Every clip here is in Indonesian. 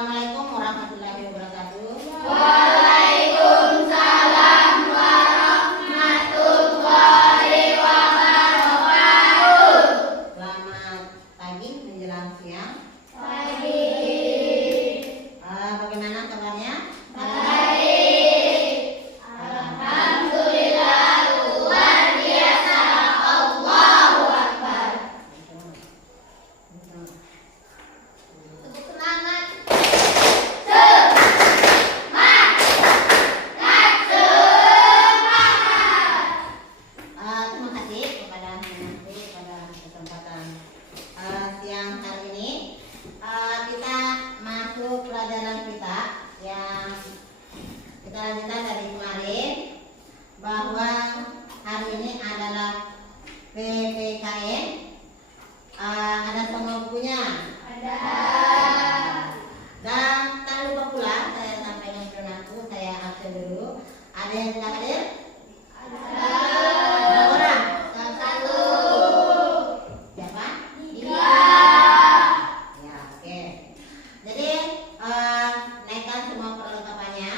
Assalamualaikum warahmatullahi wabarakatuh. Waalaikumsalam warahmatullahi wabarakatuh. Selamat pagi menjelang siang. Pagi. Bagaimana kabarnya? Baik. Alhamdulillah luar biasa. Allahu Akbar. Tepuk semangat. Terima kasih kepada Menteri pada kesempatan siang hari ini. Kita masuk pelajaran kita yang kita lanjutkan dari kemarin, bahwa hari ini adalah PPKN. Ada semua bukunya. Ada. Dan tak lupa pula saya sampaikan ke aku, saya absen dulu. Ada yang tidak hadir? Berapa orang? Satu. Siapa? Iya. Ya, oke. Jadi naikkan semua perlengkapannya.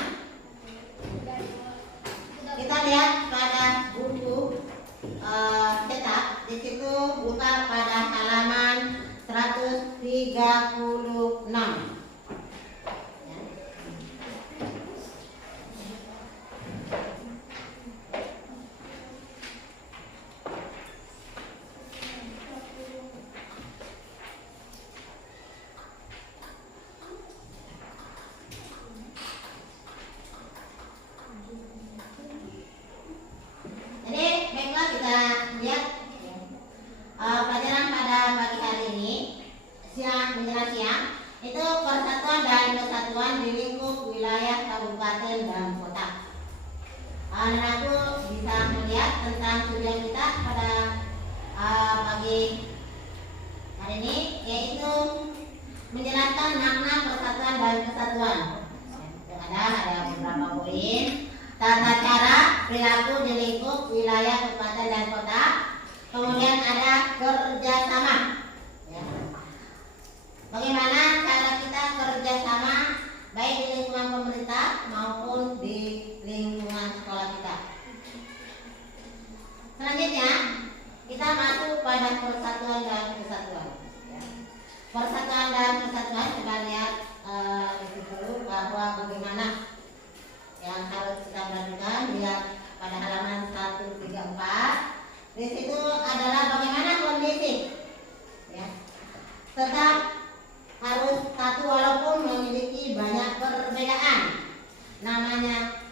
Kita lihat pada buku cetak. Di situ buka pada halaman 136. Ya. Jadi baiklah, kita lihat pelajaran pada pagi hari ini, siang menjelang siang, itu persatuan dan kesatuan di lingkup wilayah kabupaten dan kota. Anak-anakku bisa melihat tentang tujuan kita pada pagi hari ini, yaitu menjelaskan makna persatuan dan kesatuan. Ada beberapa poin. Tata cara perilaku di lingkup wilayah kabupaten dan kota. Kemudian ada kerjasama. Ya. Bagaimana cara kita kerjasama baik di lingkungan pemerintah maupun di lingkungan sekolah kita. Selanjutnya kita masuk pada persatuan dan kesatuan. Ya. Persatuan dan kesatuan, kita lihat di situ bahwa bagaimana yang harus kita perhatikan. Lihat pada halaman 134. Di situ adalah bagaimana kondisi, ya, tetap harus satu walaupun memiliki banyak perbedaan. Namanya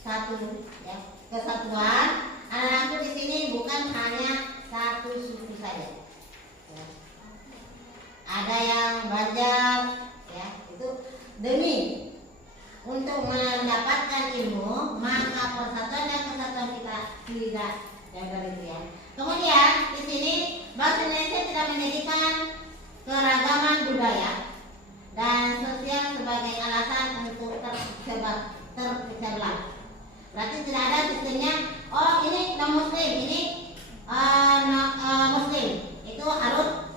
satu, ya, kesatuan. Anak-anakku di sini bukan hanya satu suku saja. Ya. Ada yang Banjar, ya, itu demi untuk mendapatkan ilmu, maka persatuan dan kesatuan kita tidak jaga itu, ya. Kemudian di sini bahasa Indonesia tidak menjadikan keragaman budaya dan sosial sebagai alasan untuk terpecah belah. Berarti tidak ada sistemnya. Oh, ini non Muslim, ini Muslim, itu harus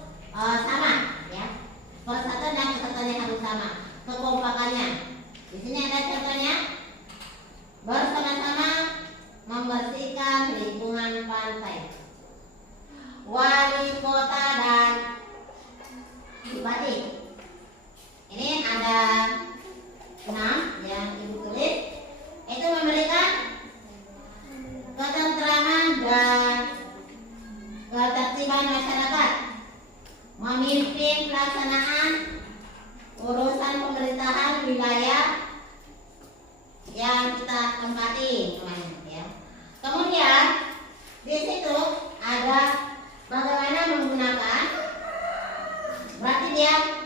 sama, ya. Persatuan dan kesatuannya harus sama, kekompakannya. Di sini ada contohnya, bersama-sama membersihkan lingkungan pantai. Wali kota dan bupati. Ini ada 6 yang ibu tulis. Itu memberikan ketentraman dan ketertiban masyarakat, memimpin pelaksanaan urusan pemerintahan wilayah yang kita tempati, ya. Kemudian di situ ada bagaimana menggunakan. Berarti dia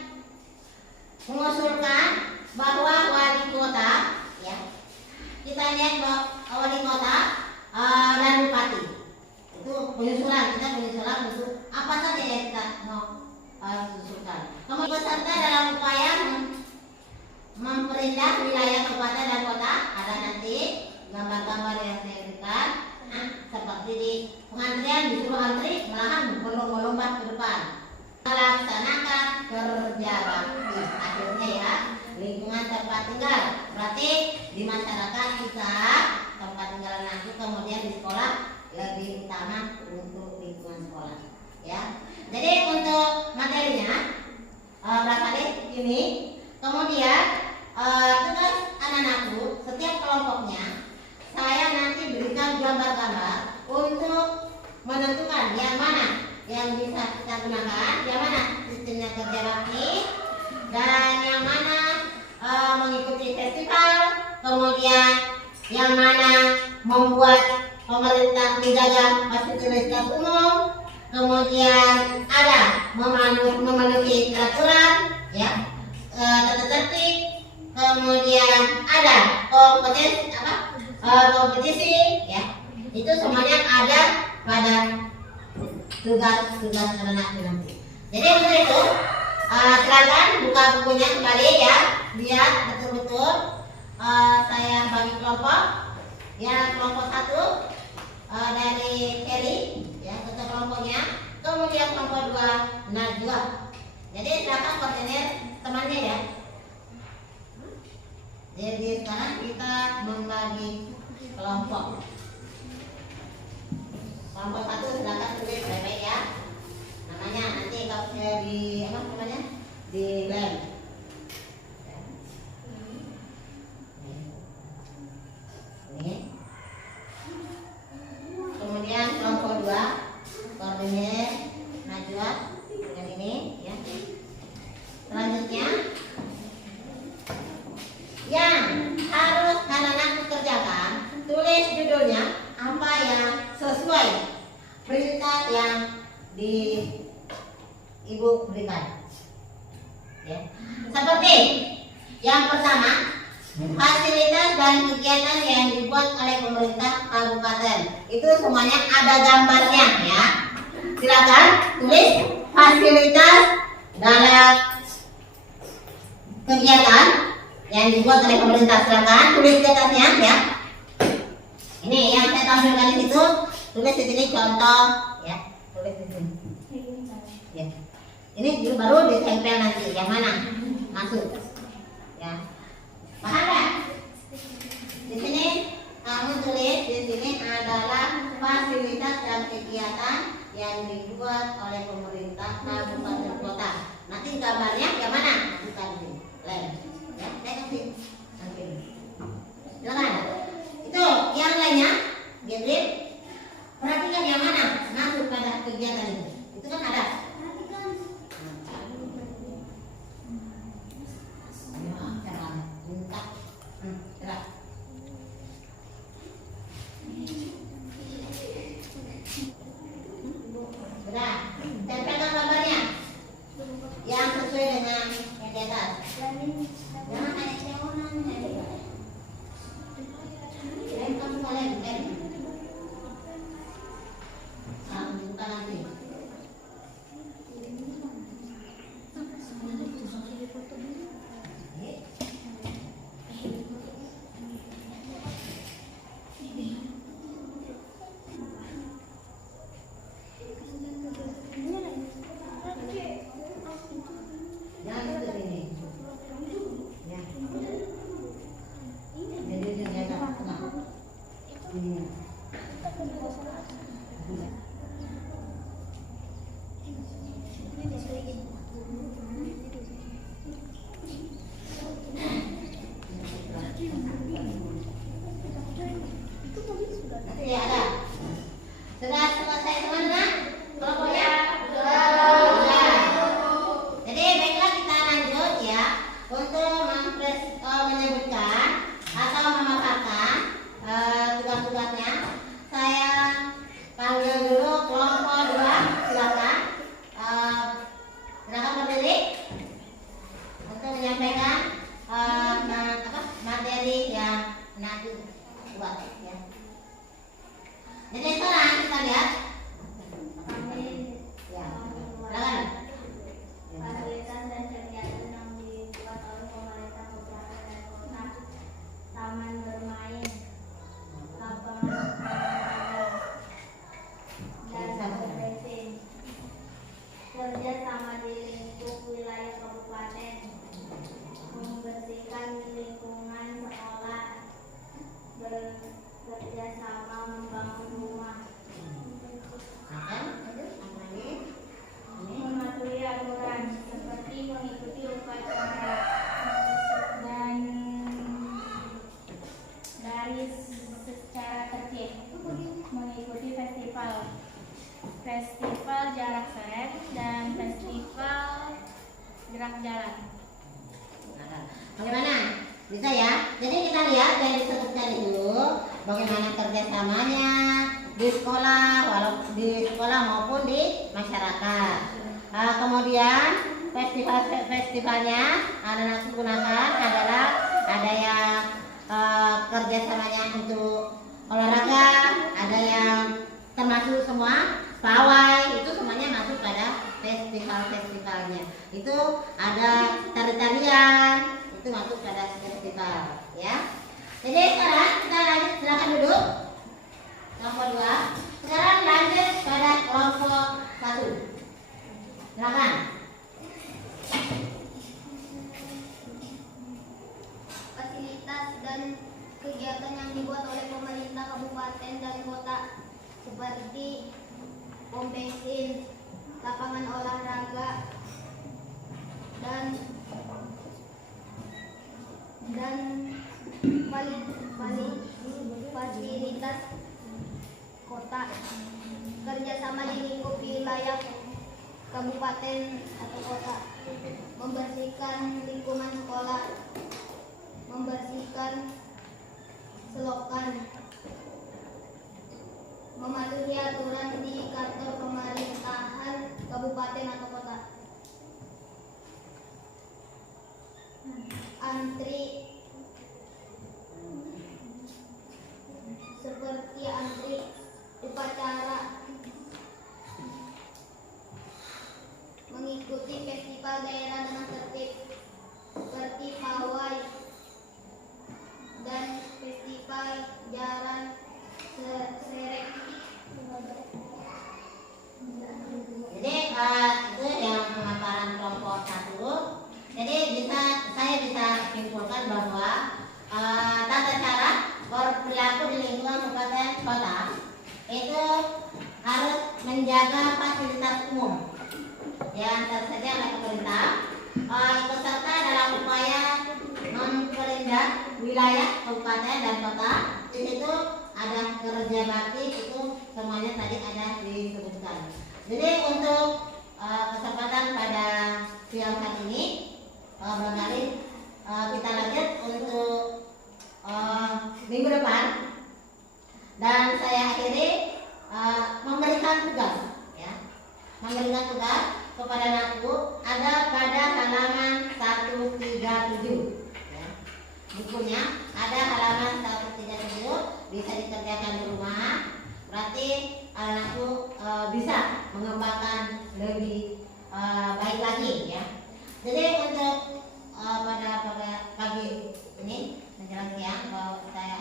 mengusulkan bahwa wali kota, ya, kita lihat bahwa wali kota dan bupati itu penyusulan, kita penyusulan untuk apa saja yang kita mau usulkan. Kemudian peserta dalam upaya memperindah wilayah kabupaten dan kota. Ada nanti gambar-gambar yang saya berikan. Seperti di pengantrian disuruh antri, malahan berlomba-lomba ke depan melaksanakan kerja bakti. Akhirnya, ya, tempat tinggal. Berarti di masyarakat kita tempat tinggal anak itu, kemudian di sekolah lebih utama untuk lingkungan sekolah. Ya. Jadi untuk materinya berapa deh ini. Kemudian tugas anak-anakku setiap kelompoknya saya nanti berikan gambar-gambar untuk menentukan yang mana yang bisa kita gunakan, yang mana sistemnya kerja bakti, dan yang mana mengikuti festival, kemudian yang mana membuat pemerintah menjaga fasilitas umum, kemudian ada memenuhi peraturan, ya, tata tertib, kemudian ada kompetisi, ya, itu semuanya ada pada tugas anak nanti. Jadi untuk itu silakan buka bukunya kembali ya, lihat betul-betul. Saya bagi kelompok, ya, kelompok 1 dari Kelly, ya, ketua kelompoknya, kemudian kelompok 2 Najwa. Jadi silakan koordinir temannya ya. Jadi sekarang kita membagi kelompok. Kelompok 1 silakan tulis baik-baik ya. Namanya nanti kalau saya di di lem. Ini. Kemudian kelompok 2 koordinir Najwa dengan ini ya. Selanjutnya yang harus anak-anak kerjakan, tulis judulnya apa yang sesuai perintah yang di ibu berikan. Ya. Seperti yang pertama, fasilitas dan kegiatan yang dibuat oleh pemerintah kabupaten. Itu semuanya ada gambarnya ya. Silakan tulis fasilitas dalam kegiatan yang dibuat oleh pemerintah. Silakan tulis di atasnya ya. Ini yang saya tampilkan di situ, tulis di sini contoh ya, tulis di sini. Ya. Ini baru ditempel nanti yang mana masuk. Ya. Paham nggak? Di sini kamu tulis di sini adalah fasilitas dan kegiatan yang dibuat oleh pemerintah kabupaten kota. Nanti gambarnya yang mana? Masukkan di lem. Ya, saya kasih. Nanti. Silakan. Itu yang lainnya, Gabriel. Perhatikan yang mana masuk pada kegiatan itu. Itu kan ada. Sudah, tempelkan gambarnya yang sesuai dengan yang di atas. Jangan ada cewonan. Kamu kalian buka nanti. Ya ada. Sudah selesai teman-teman? Kelompoknya? Sudah. Jadi baiklah kita lanjut ya untuk menyebutkan atau memaparkan tugas-tugasnya. Saya panggil dulu kelompok 2, silakan. Silakan berdiri untuk menyampaikan materi yang nanti buat ya. Jadi sekarang kita lihat. Ya, silakan. Fasilitas dan kegiatan yang dibuat oleh pemerintah kabupaten kota, taman bermain, lapangan olahraga, dan bersin, kerja sama di lingkup wilayah kabupaten, masyarakat. Bagaimana? Bisa ya? Jadi kita lihat yang disebutkan itu bagaimana kerjasamanya di sekolah, walau di sekolah maupun di masyarakat. Kemudian festivalnya anak-anak gunakan adalah ada yang kerjasamanya untuk olahraga, ada yang termasuk semua pawai, itu semuanya masuk pada festivalnya. Itu ada tari-tarian, itu masuk pada festival, ya. Jadi sekarang kita lanjut, silakan duduk. Kelompok 2. Sekarang lanjut pada kelompok 1. Silakan. Fasilitas dan kegiatan yang dibuat oleh pemerintah kabupaten dan kota seperti pom bensin, lapangan olahraga, dan fasilitas kota, kerjasama di lingkup wilayah kabupaten atau kota, membersihkan lingkungan sekolah, membersihkan selokan, mematuhi aturan di kantor pemerintahan kabupaten atau kota, antri seperti antri upacara, mengikuti festival daerah dengan tertib seperti pawai dan festival jaran serek. Jadi itu yang pemaparan kelompok 1. Jadi saya bisa simpulkan bahwa tata cara berperilaku di lingkungan kabupaten kota itu harus menjaga fasilitas umum yang tersedia oleh pemerintah, ikut serta dalam upaya memperindah wilayah kabupaten dan kota. Di situ ada kerja bakti, itu semuanya tadi ada disebutkan. Jadi untuk kesempatan pada siang hari ini barangkali kita lanjut untuk minggu depan, dan saya akhiri memberikan tugas, ya, memberikan tugas kepada anakku ada pada halaman 137, ya. Bukunya ada halaman 137, bisa dikerjakan di rumah. Berarti anakku bisa mengembangkan lebih baik lagi, ya. Jadi untuk pada pagi ini menjelang siang, kalau saya